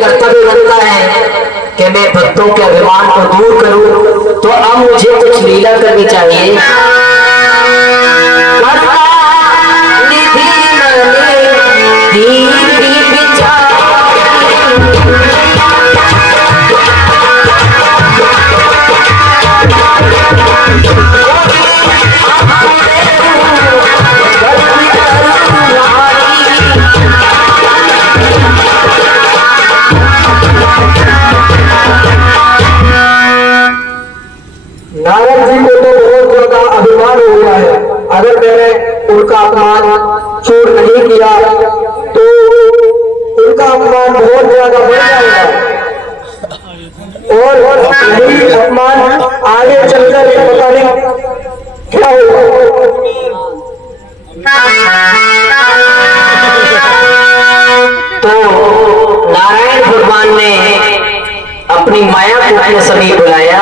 कर्तव्य बनता है कि मैं भक्तों के अभिमान को दूर करूं, तो अब मुझे कुछ लीला करनी चाहिए। नारद जी को तो बहुत ज्यादा अभिमान हो गया है, अगर मैंने उनका अपमान चूर नहीं किया तो उनका अपमान बहुत ज्यादा बढ़ जाएगा और यही अपमान आगे चलकर पता नहीं क्या होगा। तो नारायण भगवान ने अपनी माया को अपने समीप बुलाया।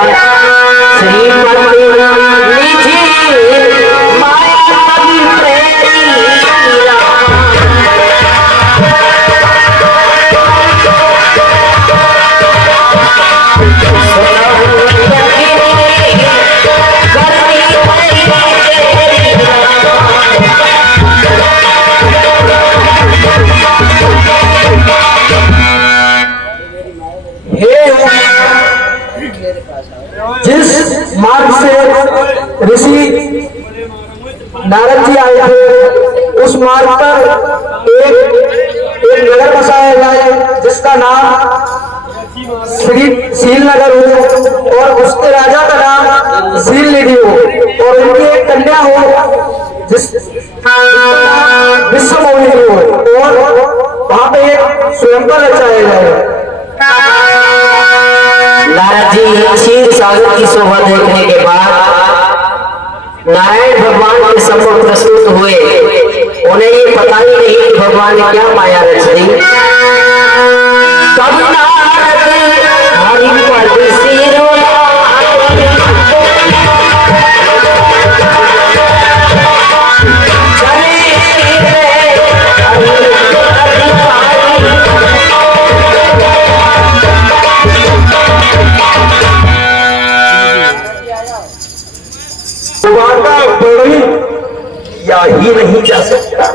श्रीपति निधि माया पति प्रेमी जिस मार्ग से ऋषि नारद जी आए थे उस मार्ग पर एक नगर बसाया जाए जिसका नाम शील नगर हो और उसके राजा का नाम शील निधि हो और उनकी एक कन्या हो जिस विश्व मोहिनी हो और वहां पे एक स्वयंवर रचाया जाए। नारद जी क्षीर सागर की शोभा देखने के बाद नारायण भगवान के सम्मुख प्रस्तुत हुए। उन्हें ये पता ही नहीं कि भगवान ने क्या माया रच दी। तब नारद हरि पद सिर या ही नहीं जा सकता,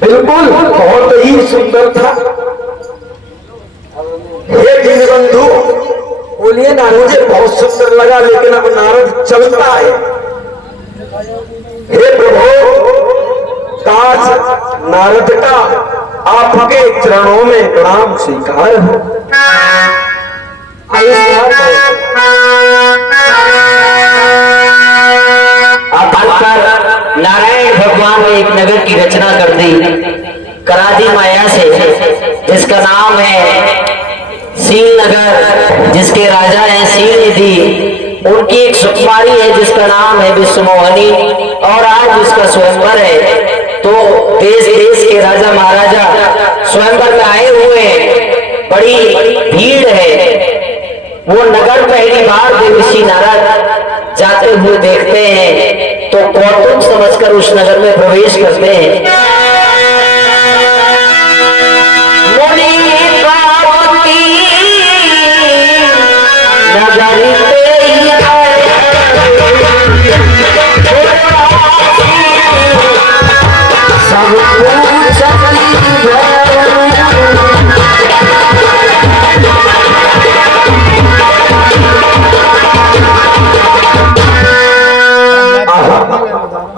बिल्कुल बहुत ही सुंदर था। हे दीनबंधु बोलिए ना, मुझे बहुत सुंदर लगा लेकिन अब नारद चलता है। हे प्रभु ताज नारद का आपके चरणों में प्रणाम स्वीकार हो। नारायण भगवान ने एक नगर की रचना कर दी करादी माया से, जिसका नाम है शील नगर, जिसके राजा हैं शील निधि। उनकी एक सुकुमारी है जिसका नाम है विश्व मोहिनी और आज उसका स्वयंवर है। तो देश देश के राजा महाराजा स्वयंवर में आए हुए हैं, बड़ी भीड़ है। वो नगर पहली बार देवर्षि नारद जाते हुए देखते हैं तो कौतुक समझकर उस नगर में प्रवेश करते हैं।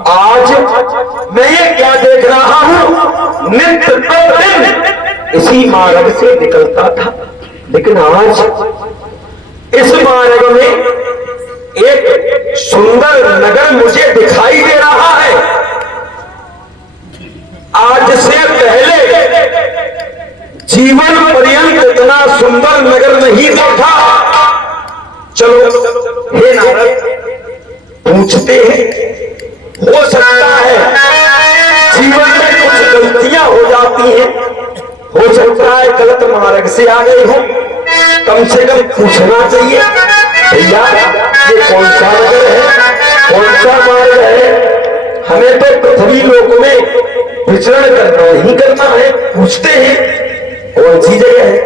आज मैं ये क्या देख रहा हूं, नित्य प्रतिदिन इसी मार्ग से निकलता था, लेकिन आज इस मार्ग में एक सुंदर नगर मुझे दिखाई दे रहा है। आज से पहले जीवन पर्यंत इतना सुंदर नगर नहीं देखा। चलो हे नारद पूछते हैं, हो सकता है जीवन में कुछ गलतियां हो जाती हैं, हो सकता है गलत मार्ग से आ गए हो, कम से कम पूछना चाहिए भैया ये कौन सा नगर है, कौन सा मार्ग है। हमें तो पृथ्वी लोक में विचरण करना ही करना है। पूछते हैं कौन सी जगह है।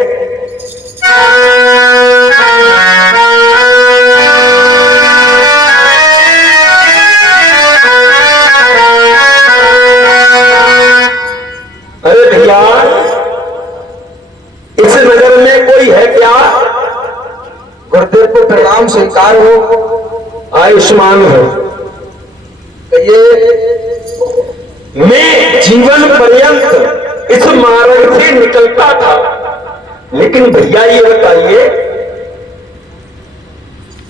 गुरुदेव को प्रणाम स्वीकार हो, आयुष्मान हो। ये मैं जीवन पर्यंत इस मार्ग से निकलता था, लेकिन भैया ये बताइए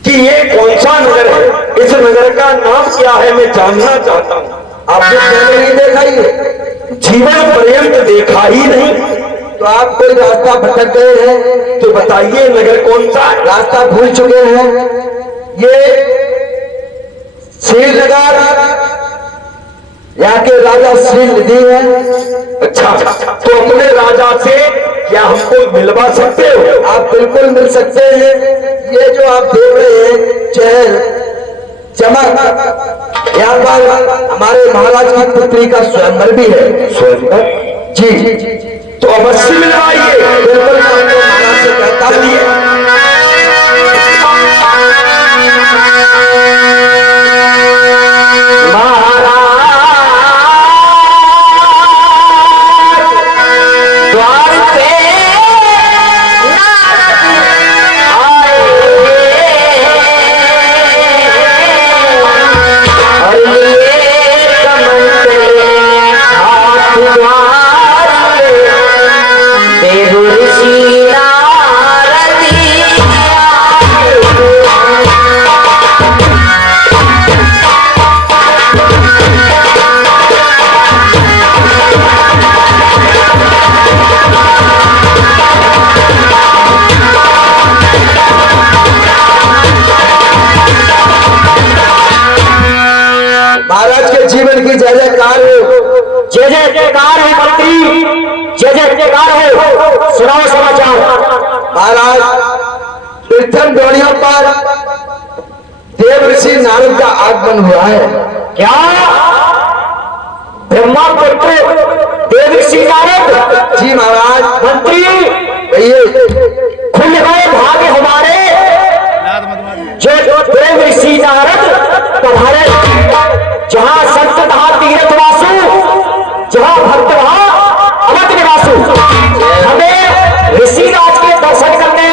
कि ये कौन सा नगर है, इस नगर का नाम क्या है, मैं जानना चाहता हूँ। आपने पहले नहीं देखा, ये जीवन पर्यंत देखा ही नहीं, तो आप कोई रास्ता भटक गए हैं तो बताइए नगर कौन सा है? रास्ता भूल चुके हैं। ये श्रीनगर यहाँ के राजा श्रीनिधि है। अच्छा, तो अपने राजा से क्या हमको मिलवा सकते हो? आप बिल्कुल मिल सकते हैं। ये जो आप देख रहे हैं चहल चमक, यहाँ पर हमारे महाराज की पुत्री का स्वयंवर भी है। स्वयंवर? जी, तो अवश्य मिलवाइए। बिल्कुल महाराज से कहता है। महाराज के जीवन की जय जयकार हो। जय जय जयकार है मंत्री, जय जय जयकार है। सुनाओ समाचार। महाराज तीर्थन डोलियों पर देव ऋषि नारद का आगमन हुआ है। क्या ब्रह्मा पुत्र देव ऋषि नारद? जी महाराज। मंत्री कहिए। खुल गए भाग्य हमारे, जो देव ऋषि नारद तुम्हारे, जहाँ संत तहाँ तीर्थ वासु, जहाँ भक्त वहाँ अवध निवासु। हमें ऋषि राज के दर्शन करने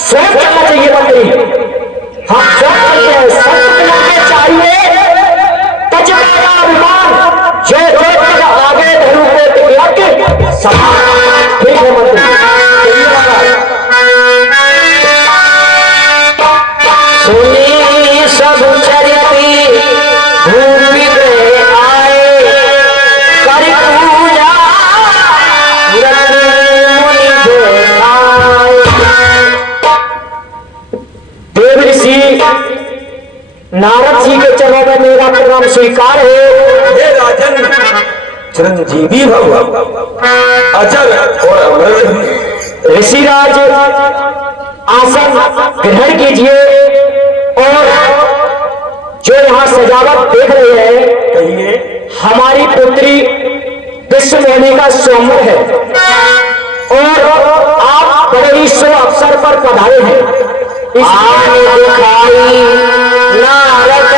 स्वयं चलना चाहिए मंत्री। हम स्वयं चलते हैं, संत मिलने चाहिए। तज मेरा अभिमान, जो तक आगे धरू को तिलक सभा। ठीक है मंत्री। सुनी सब चरिती भूमि गए आए, कर पूजा मुनि देखाए। देव ऋषि नारद जी के चरणों में मेरा प्रणाम स्वीकार है। हे राजन, चिरंजीवी भव, अचल और अमर। ऋषिराज आसन ग्रहण कीजिए। और जो यहाँ सजावट देख रहे हैं, कहिए। हमारी पुत्री विश्वमोहिनी का स्वयंवर है और आप बड़े ही शुभ अवसर पर पधारे हैं। आने दिखाई नारद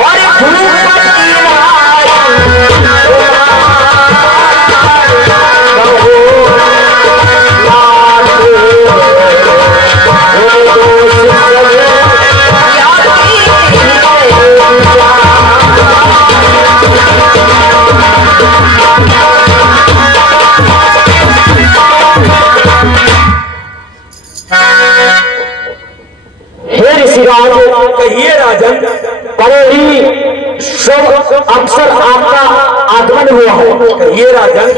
और भूपति कहिए राजन। बड़े ही शुभ अवसर आपका आगमन हुआ है। कहिए राजन।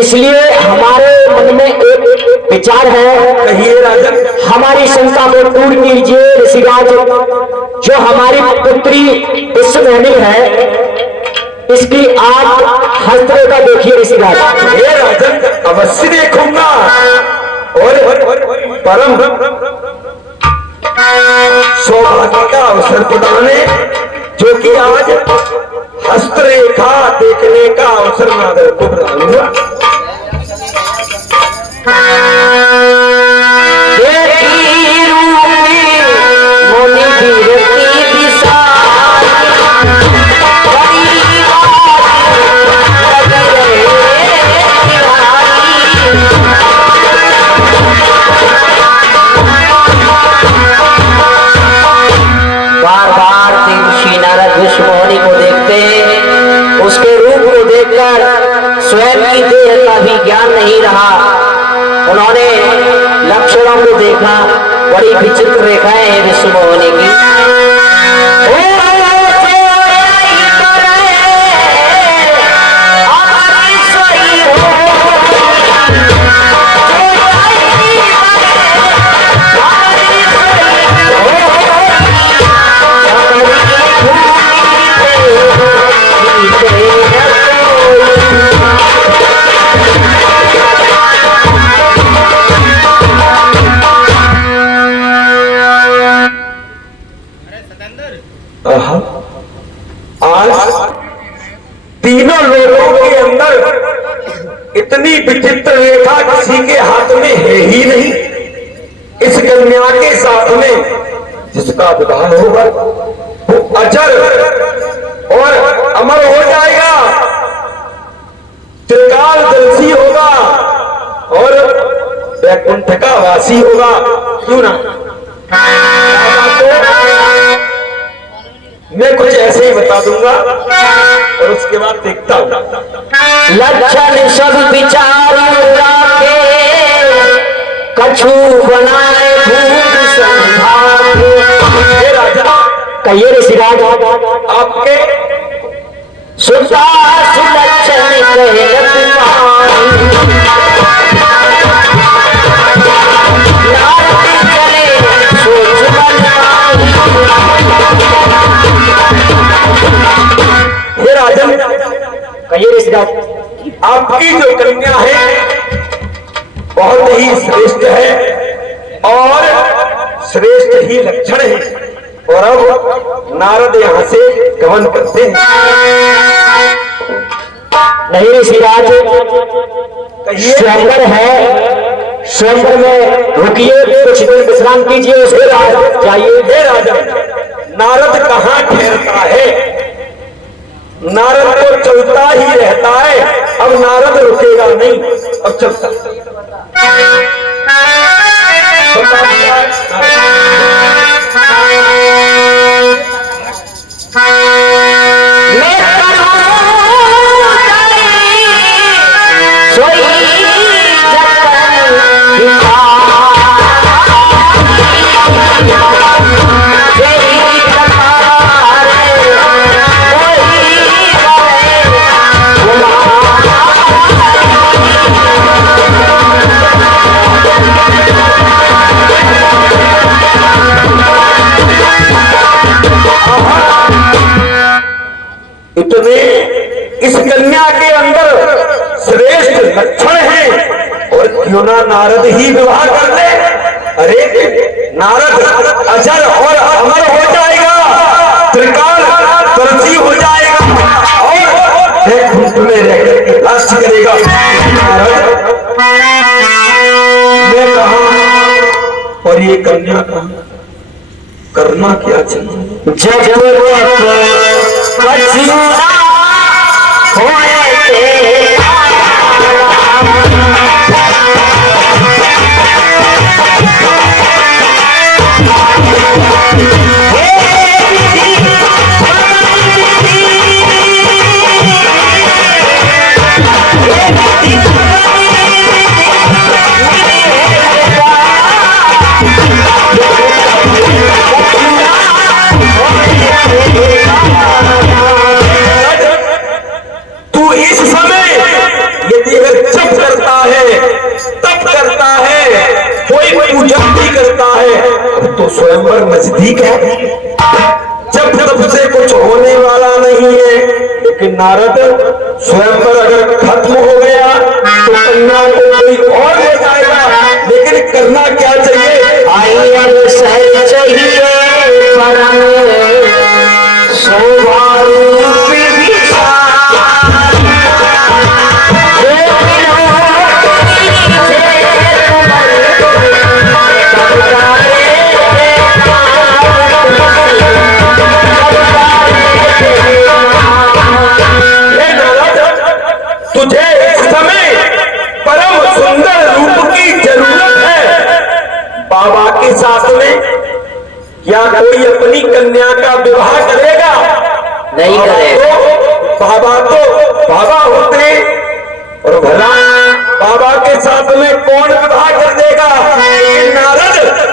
इसलिए हमारे मन में एक विचार है। कहिए राजन। हमारी शंका को दूर कीजिए ऋषिराज। जो हमारी पुत्री विश्वमोहिनी है, इसकी आप हस्तरेखा देखिए ऋषिराज। हे राजन, अवश्य देखूंगा। और परम सौभाग्य का अवसर प्रदान है, जो कि आज हस्तरेखा देखने का अवसर नागर को प्रदान हुआ। उन्होंने लक्षणों को देखा, बड़ी विचित्र रेखाएं हैं विष्णु मोहिनी की। आज तीनों लोगों के अंदर इतनी विचित्र रेखा किसी के हाथ में है ही नहीं। इस कन्या के साथ में जिसका विवाह होगा वो अजर और अमर हो जाएगा, त्रिकालदर्शी होगा और वैकुंठ का वासी होगा। क्यों ना? मैं कुछ ऐसे ही बता दूंगा और उसके बाद देखता हूं। लक्षण सब विचार के कछु बनाए भूत संभागे। हे राजा, कहिए ऋषिराज, आपके सुता सुलक्षण चले सोच हे राजन, कहिए ऋषिराज, आपकी जो कन्या है बहुत ही श्रेष्ठ है और श्रेष्ठ ही लक्षण है। और अब नारद यहाँ से गमन करते हैं। नहीं ऋषिराज, स्वयंवर है, स्वयंवर में रुकिए, कुछ देर विश्राम कीजिए, उसके बाद जाइए। हे राजा, नारद कहाँ ठहरता है? नारद तो चलता ही रहता है। अब नारद रुकेगा नहीं, अब चलता। इतने इस कन्या के अंदर श्रेष्ठ लक्षण हैं और क्यों ना नारद ही विवाह कर ले। अरे नारद अजर और अमर हो जाएगा, त्रिकालदर्शी हो जाएगा और वैकुंठ में रहकर राष्ट्र करेगा। नारद मैं कहाँ और ये कन्या कहाँ? करना क्या चाहिए? तू इस समय यदि जप करता है, तप करता है, कोई पूजा भी करता है, अब तो स्वयंवर नजदीक है, जब तब से कुछ होने वाला नहीं है। लेकिन नारद, स्वयंवर अगर खत्म हो गया तो कन्या को कोई और ले जाएगा, लेकिन करना क्या चाहिए? आइए सह चाहिए तुझे इस समय परम सुंदर रूप की जरूरत है। बाबा के साथ में क्या कोई अपनी कन्या का विवाह करेगा? नहीं करेगा। बाबा तो बाबा होते और भला बाबा के साथ में कौन विवाह कर देगा? नारद